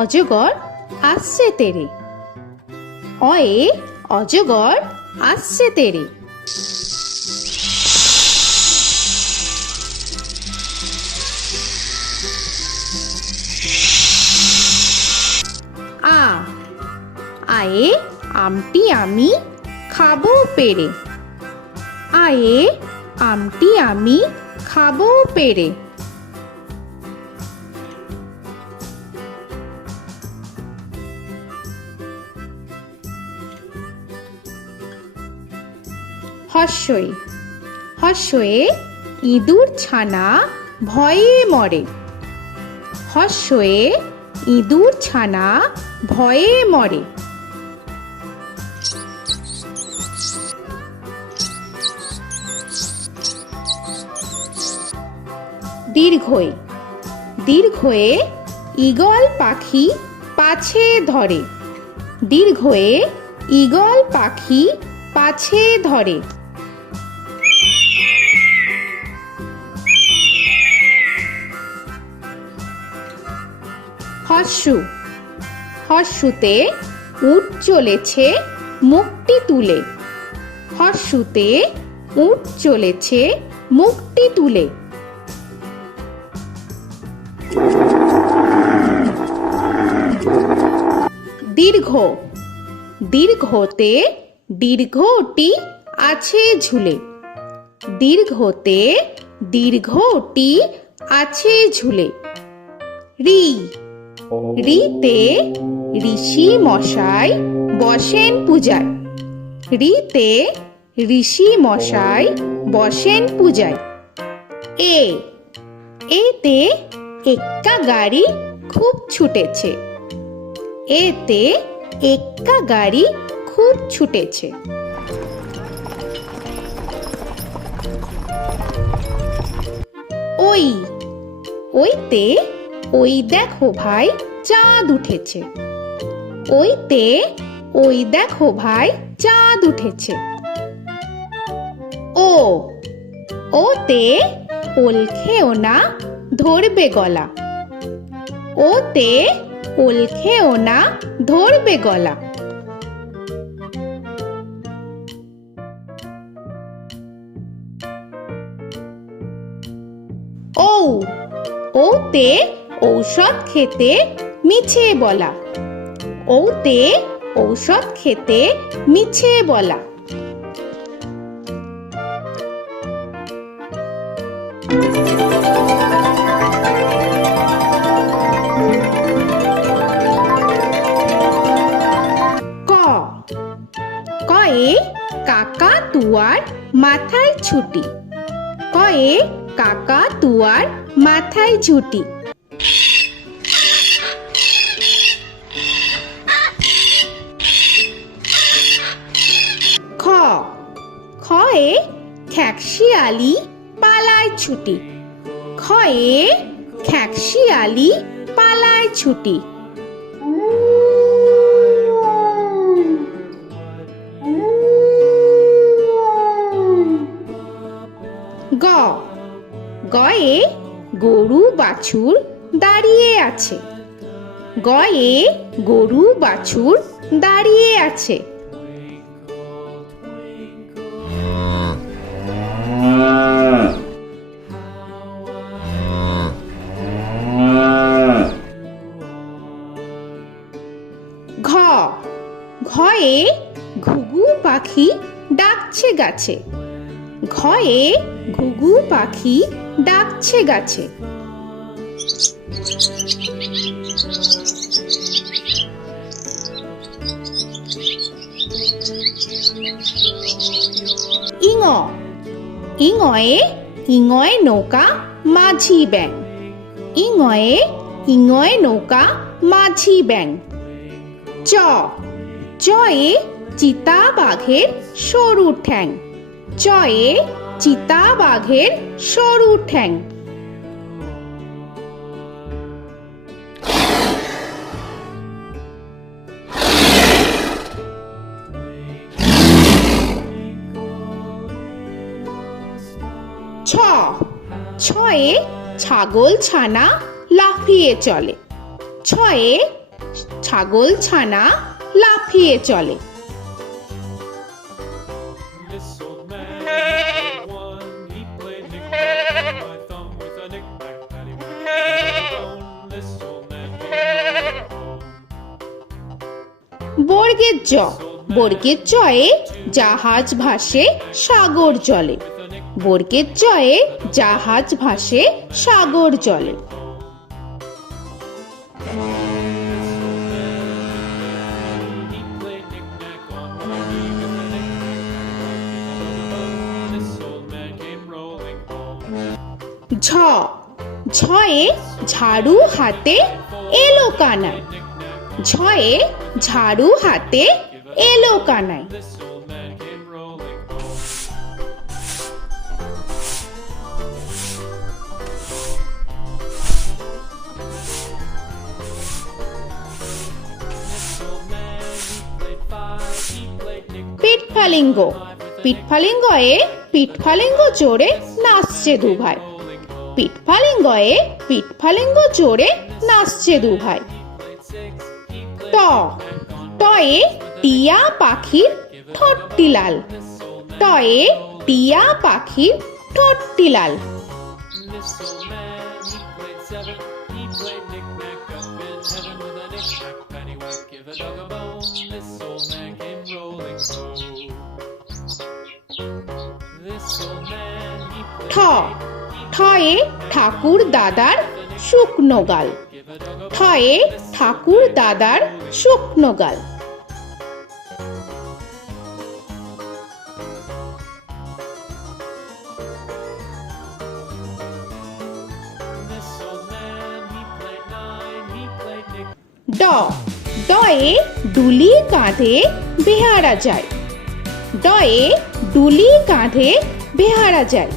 অজগর আসছে তেরে। অয়ে অজগর আসছে তেরে। আ আয়ে আমটি আমি খাবো পেরে। আয়ে আমটি আমি খাবো পেরে। হর্ষই হর্ষয়ে ইঁদুর ছানা ভয়ে মরে। হর্ষয়ে ইঁদুর ছানা ভয়ে মরে। দীর্ঘই দীর্ঘয়ে ঈগল পাখি পাছে ধরে। দীর্ঘয়ে ঈগল পাখি পাছে ধরে। হর্ষু হর্ষুতে উট চলেছে মুখটি তুলে। হর্ষুতে উট চলেছে মুখটি তুলে। দীর্ঘ দীর্ঘতে দীর্ঘটি আছে ঝুলে। দীর্ঘতে দীর্ঘটি আছে ঝুলে। রি রিতে ঋষি মশাই বসেন পূজায়। রিতে ঋষি মশাই বসেন পূজায়। এ এতে এক্কা গাড়ি খুব ছুটেছে। এতে এক্কা গাড়ি খুব ছুটেছে। ওই ওইতে ওই দেখো ভাই চাঁদ উঠেছে। ওইতে ওই দেখো ভাই চাঁদ উঠেছে। ও ওতে ওল খেও না ধরবে গলা। ওতে ওল খেও না ধরবে গলা। ঔ ওতে ঔষধ খেতে মিছে বলা। ওতে ঔষধ খেতে মিছে বলা। ক কয়ে কাকা তুয়ার মাথায় ছুটি। কয়ে কাকা তুয়ার মাথায় ঝুটি। খ খয়ে খ্যাকশিয়ালি পালায় ছুটি। খয়ে খ্যাকশিয়ালি পালায় ছুটি। গ গয়ে গরু বাছুর দাঁড়িয়ে আছে। গয়ে গরু বাছুর দাঁড়িয়ে আছে। ঘ ঘয়ে ঘুঘু পাখি ডাকছে গাছে। ঘয়ে ঘুঘু পাখি ডাকছে গাছে। ইঙ ইঙয়ে ইঙয়ে নৌকা মাঝি ব্যাং। ইঙয়ে ইঙয়ে নৌকা মাঝি ব্যাং। চ চয়ে চিতা বাঘের সরু ঠ্যাং। চয়ে চিতা বাঘের সরু ঠ্যাং। ছ ছয়ে ছাগল ছানা লাফিয়ে চলে। ছয়ে ছাগল ছানা লাফিয়ে চলে। This old man had one. He played knick-knack on my thumb with a knick-knack, paddywhack, bone. This old man came rolling home. বর্গের জ, বর্গের জয়ে জাহাজ ভাসে সাগর জলে। বর্গের জয়ে জাহাজ ভাসে সাগর জলে। He played knick-knack on my knee with a knick-knack, this old man came rolling home. ঝ, ঝয়ে ঝাড়ু হাতে এলো কানাই। ঝয়ে ঝাড়ু হাতে এলো Kanai. This old man came rolling home. This old man, he played five. He played knick-knack. পিঠফালিঙ্গ, পিঠফালিঙ্গয়ে পিঠফালিঙ্গ জোরে নাচছে দুভাই। পিঠফালিঙ্গয়ে পিঠফালিঙ্গ জোরে নাচছে দুভাই। ট, টয়ে টিয়া পাখির ঠোঁটটি লাল। টয়ে টিয়া পাখির ঠোঁটটি লাল। This old man, he played seven. He played knick-knack up in heaven with a knick-knack, paddywhack, give a dog a bone. This old man came rolling home. This old man, he ঠ, played ঠয়ে ঠাকুর দাদার শুকনো গাল। give a dog a ঠয়ে ঠাকুর দাদার শুকনো গাল। This old man, he played nine. He played knick. ড, ডয়ে ডুলি কাঁধে বেহারা যায়। ডয়ে ডুলি কাঁধে বেহারা যায়।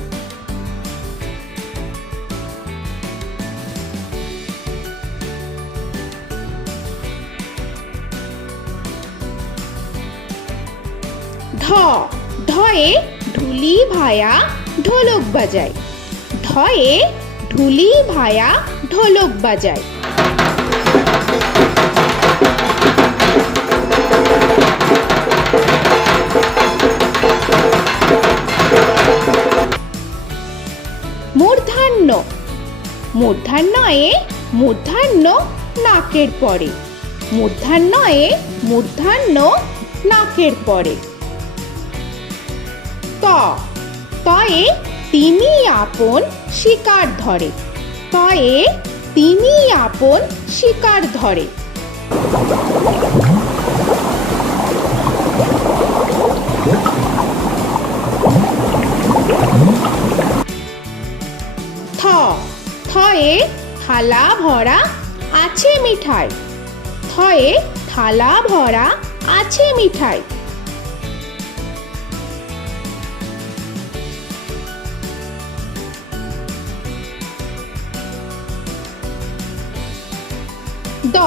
ঢ, ঢয়ে ঢুলি ভায়া ঢোলক বাজায়। ঢয়ে ঢুলি ভায়া ঢোলক বাজায়। মূর্ধন্য, মূর্ধন্যয়ে মূর্ধন্য নাকের পরে। মূর্ধন্যয়ে মূর্ধন্য নাকের পরে। ত, তয়ে তিনি আপন শিকার ধরে। তয়ে তিনি আপন শিকার ধরে। থ, থয়ে থালা ভরা আছে মিঠাই। থয়ে থালা ভরা আছে মিঠাই। দ,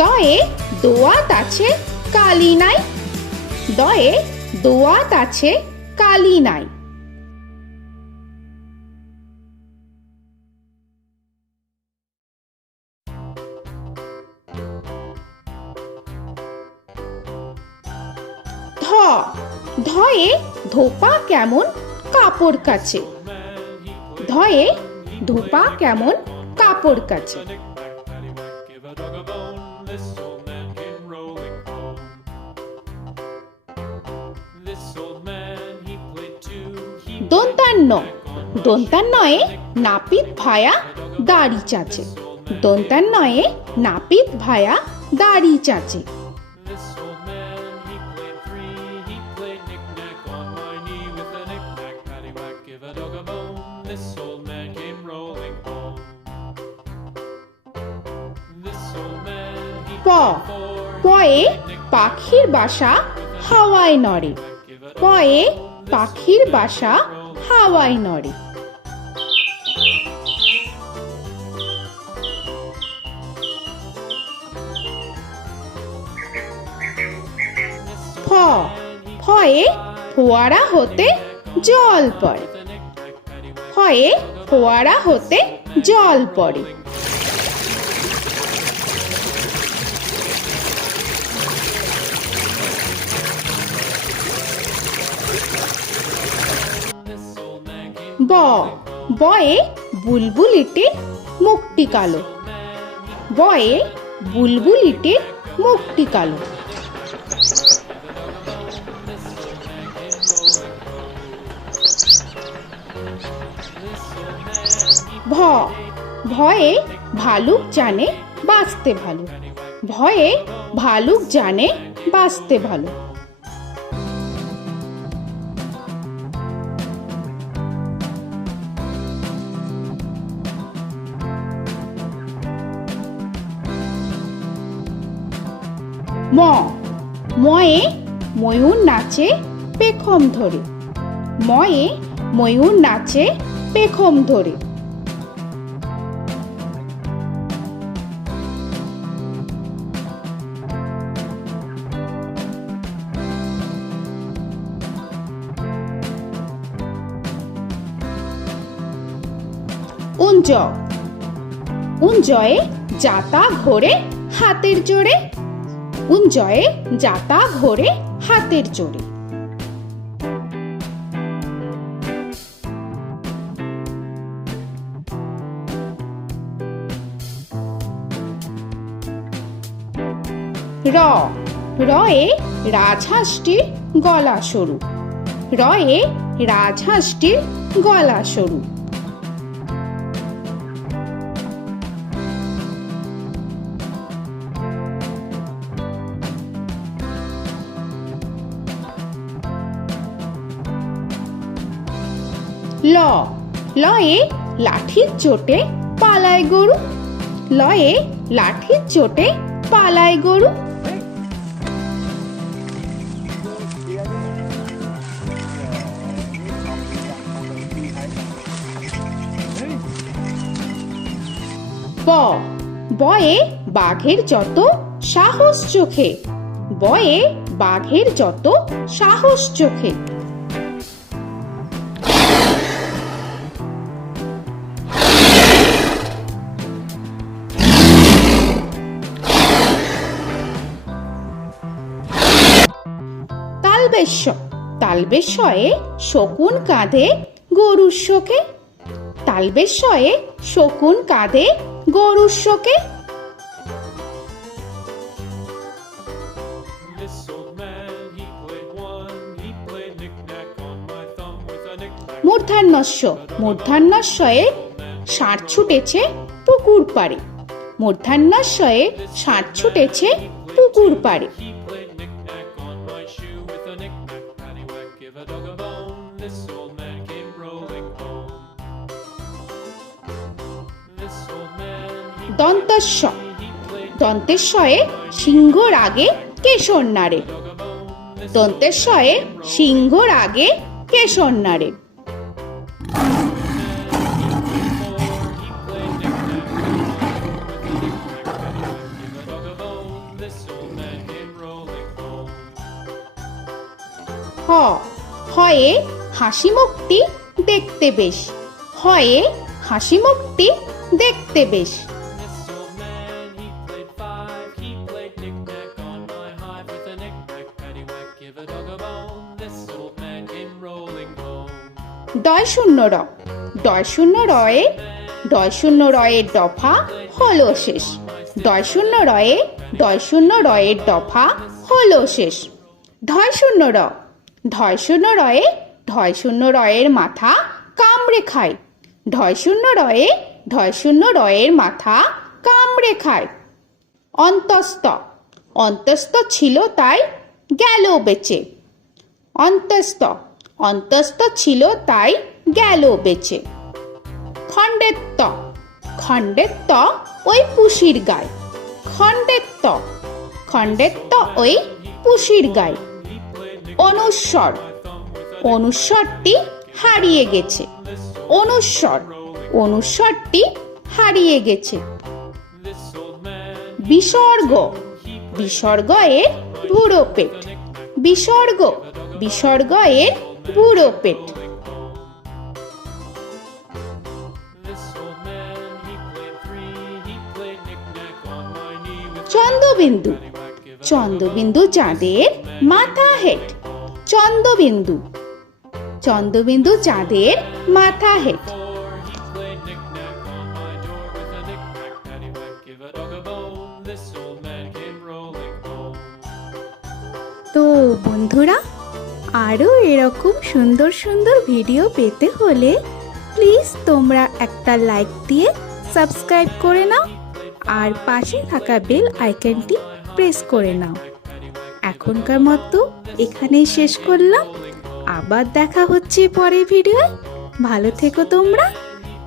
দয়ে দোয়াত আছে কালি নাই। দয়ে দোয়াত আছে কালি নাই। ধ, ধয়ে ধোপা কেমন কাপড় কাচে। ধয়ে ধোপা কেমন কাপড় কাচে। Knick-knack, paddywhack, give a dog a bone. This old man came rolling home. This old man, he played two. He দন্তান্ন, দন্তান্নয়ে নাপিত ভায়া দাড়ি চাচে। দন্তান্নয়ে নাপিত ভায়া দাড়ি চাচে। This old man, he played three. He played knick-knack on my knee with a knick-knack, paddywhack, give a dog a bone. This old man came rolling home. This old man, he প, played four. পয়ে পাখির বাসা হাওয়ায় নড়ে। পয়ে পাখির বাসা হাওয়ায় নড়ে। ফ, ফয়ে ফোয়ারা হতে জল পড়ে। ফয়ে ফোয়ারা হতে জল পড়ে। ব বয়ে বুলবুলিটির মুখটি কালো। বয়ে বুলবুলিটির মুখটি কালো। ভ ভয়ে ভালুক জানে বাঁচতে ভালো। ভয়ে ভালুক জানে বাঁচতে ভালো। ম ময়ে ময়ূর নাচে পেখম ধরে। ময়ে ময়ূর নাচে পেখম ধরে। উঞ্জ উঞ্জয়ে যাতা ঘোরে হাতের জোরে। উঞ্জয়ে যাতা ঘোরে হাতের জোরে। র রয়ে রাজহাঁসটির গলা সরু। রয়ে রাজহাঁসটির গলা সরু। ল লয়ে লাঠির চোটে পালায় গরু। লয়ে লাঠির চোটে পালায় গরু। ব বয়ে বাঘের যত সাহস চোখে। বয়ে বাঘের যত সাহস চোখে। তালবেশ্য তালবেশ্যয়ে শকুন কাঁধে গরুর শোকে। তালবেশ্যয়ে শকুন কাঁধে গরুর শোকে। This old man, he played one. He played knick-knack on my thumb with a knick-knack. মূর্ধন্যস্য মূর্ধন্যস্যয়ে ষাঁড় ছুটেছে পুকুর পাড়ে। মূর্ধন্যস্যয়ে ষাঁড় ছুটেছে পুকুর পাড়ে। He played knick-knack on my shoe with a knick-knack, paddywhack, give a dog a bone. This old man came rolling home. This old man, he দন্তস্য played দন্তেশ্বয়ে সিংহর আগে কেশর নাড়ে। dog a bone. This দন্তেশ্বয়ে সিংহর আগে কেশর নাড়ে। he played knick-knack on my with a knick-knack, paddywhack, give a dog a bone. This old man came rolling home. হ হয়ে হাসি মুখটি দেখতে বেশ। হয়ে হাসি মুখটি দেখতে বেশ। This old man, he played five. He played knick-knack on my hive with a knick-knack, paddywhack, give a dog a bone. This old man came rolling home. ডয় শূন্য র ডয় শূন্য রয়ে ডয় শূন্য রয়ের দফা হলো শেষ। ডয় শূন্য রয়ে ডয় শূন্য রয়ের দফা হলো শেষ। ঢয় শূন্য র ঢয় শূন্য রয়ে ঢয় শূন্য রয়ের মাথা কামড়ে খায়। ঢয় শূন্য রয়ে ঢয় শূন্য রয়ের মাথা কামড়ে খায়। অন্তস্থ অন্তস্থ ছিল তাই গেল বেঁচে। অন্তস্থ অন্তস্থ ছিল তাই গেল বেঁচে। খণ্ডেত্ব খণ্ডেত্ব ওই পুষির গায়। খণ্ডেত্ব খণ্ডেত্ব ওই পুষির গায়। অনুস্বর অনুস্বরটি হারিয়ে গেছে। অনুস্বর অনুস্বরটি হারিয়ে গেছে। This old man, বিসর্গ বিসর্গ এর বুড়ো পেট। বিসর্গ বিসর্গ এর বুড়ো পেট। this old man, he played three. He played knick-knack on my knee with Chandrabindu paddywhack, give a Chandrabindu চাঁদের মাথা হেট। চন্দ্রবিন্দু চন্দ্রবিন্দু চাঁদের মাথা head. Before he played knick-knack on my door with a knick-knack, paddywhack, give a dog a bone. This old man came rolling home. তো বন্ধুরা, আরও এরকম সুন্দর সুন্দর ভিডিও পেতে হলে প্লিজ তোমরা একটা লাইক দিয়ে সাবস্ক্রাইব করে নাও আর পাশে থাকা বেল আইকনটি প্রেস করে নাও। এখনকার মতো এখানেই শেষ করলাম, আবার দেখা হচ্ছে পরের ভিডিও। ভালো থেকো তোমরা।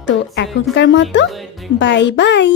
তো এখনকার মতো বাই বাই।